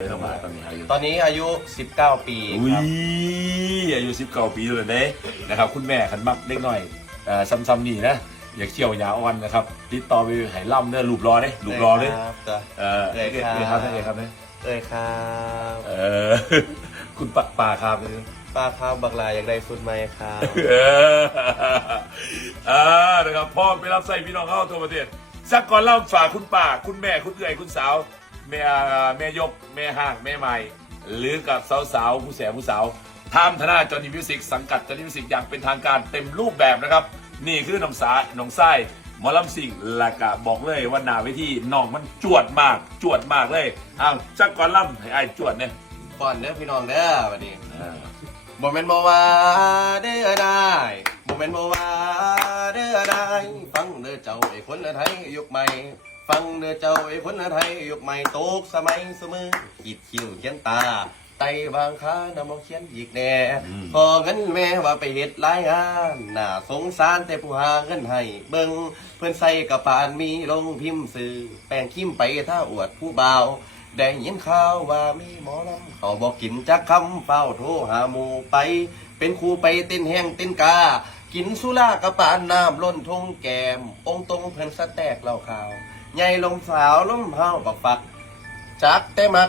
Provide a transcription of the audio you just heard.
น้องหมาตอนนี้อายุ ตอนนี้อายุ 19 ปี อุ้ ครับ ยอายุ19 ปีเลยเด้นะครับคุณแม่ขันมักเล็กหน่อยซ้ำๆนี่นะอย่าเขี่ยวยาอ่อนนะครับติดต่อไปไหล่ำเนี่ยรูปรอเลยรูปรอเลย ครับจ้ะ เอ้ยครับเอ้ยครับเนี่ย ครับ คุณป่าครับ ป้าครับบักลาอยากได้ฟุตไหมครับ นะครับพ่อไปรับใส่พี่น้องเข้าทั่วประเทศสักก่อนเล่าฝากคุณป่าคุณแม่คุณเอื้อยคุณสาวแม่ยกแม่ห้างแม่ใหม่หรือกับสาวๆผู้แสบผู้สาวทามธนาจอห์นนี่มิวสิกสังกัดจอห์นนี่มิวสิกอย่างเป็นทางการเต็มรูปแบบนะครับนี่คือน้องไส้หมอลำสิงและกะบอกเลยว่าหนาเวทีน้องมันจวดมากเลยอ้าวสักก่อนล่ำให้ไอ้จวดเนี่ย ก่อนเด้อพี่น้องเด้อวันนี้โมเมนต์โมว่าเด้อได้โมเมนต์โมว่าเด้อได้ฟังเด้อเจ้าไอ้คนไทยยุคใหม่ฟังเด้อเจ้าไอ้คนไทยยุคใหม่ตกสมัยเสมอขีดคิ้วเขียนตาไตบางค้านำมาเขียนอีกแน่พอเงินแม่ว่าไปเฮ็ดหลายงานน่าสงสารแต่ผู้หาเงินให้เบิ่งเพื่อนใส่กระปานมีลงพิมพ์สื่อแป้งคิมไปถ้าอวดผู้บ่าวได้ยินข่าวว่ามีหมอลำเขาบอกกินจักคำเฝ้าโทรหาหมู่ไป เป็นครูไปเต้นแห้งเต้นกา กินสุรากระปานน้ำล้นทงแกม องค์ตรงเพิ่นสะแตกเหล่าข่าวใหญ่ลมสาวลมเฮาบักฝักจักแต่มัก